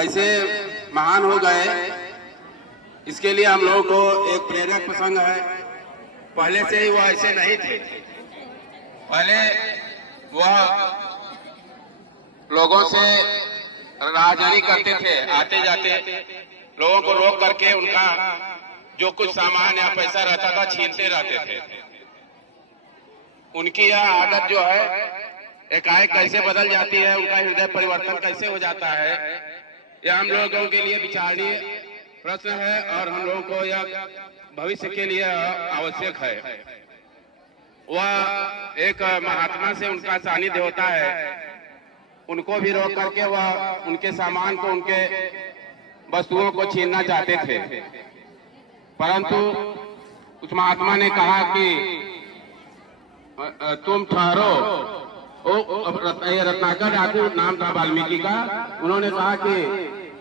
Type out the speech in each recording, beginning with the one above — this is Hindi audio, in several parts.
कैसे महान हो गए, इसके लिए हम लोगों को एक प्रेरक प्रसंग है। पहले से ही वो ऐसे नहीं थे। पहले वह लोगों से राजनीति करते थे, आते जाते लोगों को रोक करके उनका जो कुछ सामान या पैसा रहता था छीनते रहते थे। उनकी यह आदत जो है एकाएक कैसे बदल जाती है, उनका हृदय परिवर्तन कैसे हो जाता है, यह हम लोगों के लिए विचारणीय प्रश्न है और हम लोगों को यह भविष्य के लिए आवश्यक है। वह एक महात्मा से उनका सानिध्य होता है, उनको भी रोक करके वह उनके सामान को, उनके वस्तुओं को छीनना चाहते थे, परंतु उस महात्मा ने कहा कि तुम ठहरो। रत्नाकर डाकू नाम था वाल्मीकि का। उन्होंने कहा कि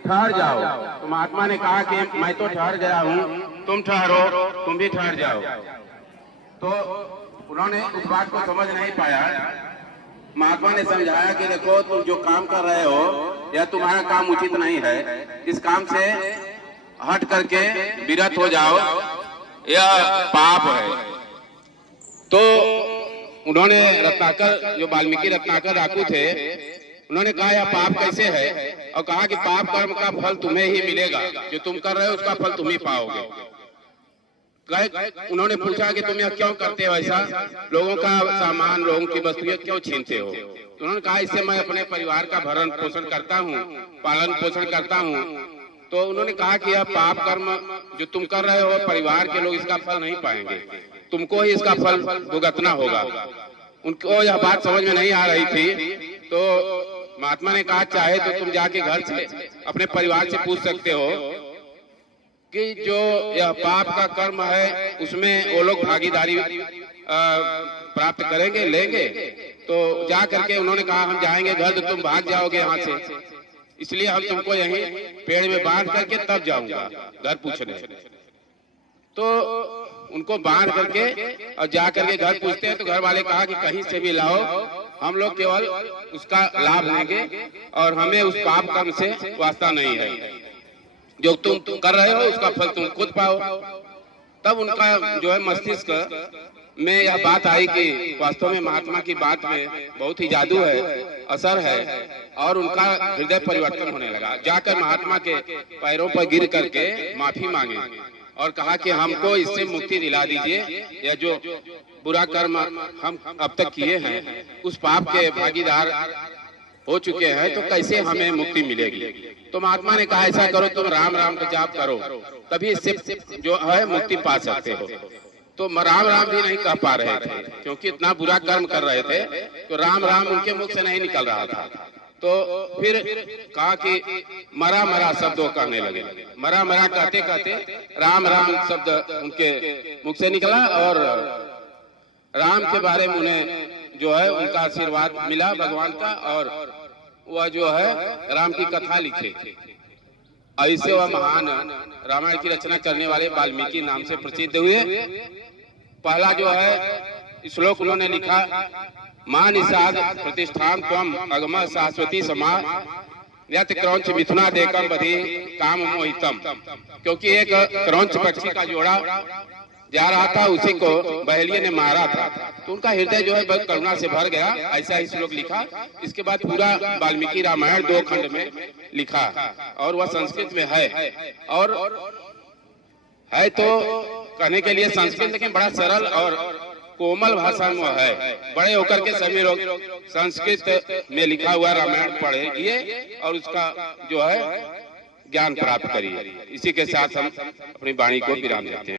ठहर जाओ। तो महात्मा ने कहा कि मैं तो ठहर गया हूँ, तुम ठहरो, तुम भी ठहर जाओ। तो उन्होंने उस बात को समझ नहीं पाया। महात्मा ने समझाया कि देखो, तुम जो काम कर रहे हो यह तुम्हारा काम उचित नहीं है, इस काम से हट करके विरत हो जाओ, यह पाप है। तो उन्होंने रत्नाकर, जो वाल्मीकि रत्नाकर डाकू थे, उन्होंने कहा यह पाप कैसे है, और कहा कि पाप कर्म का फल तुम्हें ही मिलेगा, जो तुम कर रहे हो उसका फल तुम ही पाओगे। उन्होंने पूछा कि तुम यह क्यों करते हो, ऐसा लोगों का सामान, लोगों की वस्तुएं क्यों छीनते हो। तो उन्होंने कहा इससे मैं अपने परिवार का भरण पोषण करता हूँ, पालन पोषण करता हूँ। तो उन्होंने कहा कि यह पाप कर्म जो तुम कर रहे हो, परिवार के लोग इसका फल नहीं पाएंगे, तुमको ही इसका फल भुगतना होगा। उनको यह बात समझ में नहीं आ रही थी। तो महात्मा ने कहा चाहे तो तुम जाके घर से अपने परिवार से पूछ सकते हो कि जो यह पाप का कर्म है उसमें वो लोग भागीदारी प्राप्त करेंगे, लेंगे। तो जा करके उन्होंने कहा हम जाएंगे घर तो तुम भाग जाओगे यहाँ से, इसलिए हम तुमको यहीं पेड़ में बांध करके तब जाऊंगा घर पूछने। तो उनको बांध करके और जा करके घर पूछते हैं तो घर वाले कहा कि कहीं से भी लाओ, हम लोग केवल उसका लाभ लेंगे और हमें उस पाप कर्म से वास्ता नहीं है, जो तुम कर रहे हो उसका फल तुम खुद पाओ। तब उनका जो है मस्तिष्क में यह बात आई कि वास्तव में महात्मा की बात में बहुत ही जादू है, असर है, और उनका हृदय परिवर्तन होने लगा। जाकर महात्मा के पैरों पर गिर करके माफी मांगे और कहा कि हमको इससे मुक्ति दिला दीजिए, यह जो बुरा कर्म हम अब तक किए हैं उस पाप के भागीदार हो चुके हैं, तो कैसे हमें मुक्ति मिलेगी। तो महात्मा ने कहा ऐसा करो, तुम राम राम का जाप करो, तभी इससे जो है मुक्ति पा सकते हो। तो राम राम भी नहीं कह पा रहे थे क्योंकि इतना बुरा कर्म कर रहे थे, तो राम राम उनके मुख से नहीं निकल रहा था। तो फिर कहा कि मरा मरा शब्द कहने लगे। मरा मरा कहते कहते राम राम शब्द उनके मुख से निकला और राम के बारे में उन्हें जो है उनका आशीर्वाद मिला भगवान का, और वह जो है राम की कथा लिखे। ऐसे वह महान रामायण की रचना करने वाले वाल्मीकि नाम से प्रसिद्ध हुए। पहला जो है श्लोक उन्होंने लिखा, मां निषाद प्रतिष्ठान त्वम अगम शाश्वती समा यत क्रौंच मिथुना देकम बधि काम मोहितम। क्योंकि एक क्रौंच पक्षी का जोड़ा जा रहा था, उसी को बहेलिये ने मारा था, तो उनका हृदय जो है बहुत करुणा से भर गया। ऐसा ही श्लोक लिखा। इसके बाद पूरा वाल्मीकि रामायण 2 खंड में लिखा और वह संस्कृत में है, और है तो कहने के लिए संस्कृत, लेकिन बड़ा सरल और कोमल भाषा में है। बड़े होकर के सभी लोग संस्कृत में लिखा हुआ रामायण पढ़िए और उसका जो है ज्ञान प्राप्त करिए। इसी के साथ हम अपनी वाणी को विराम देते हैं।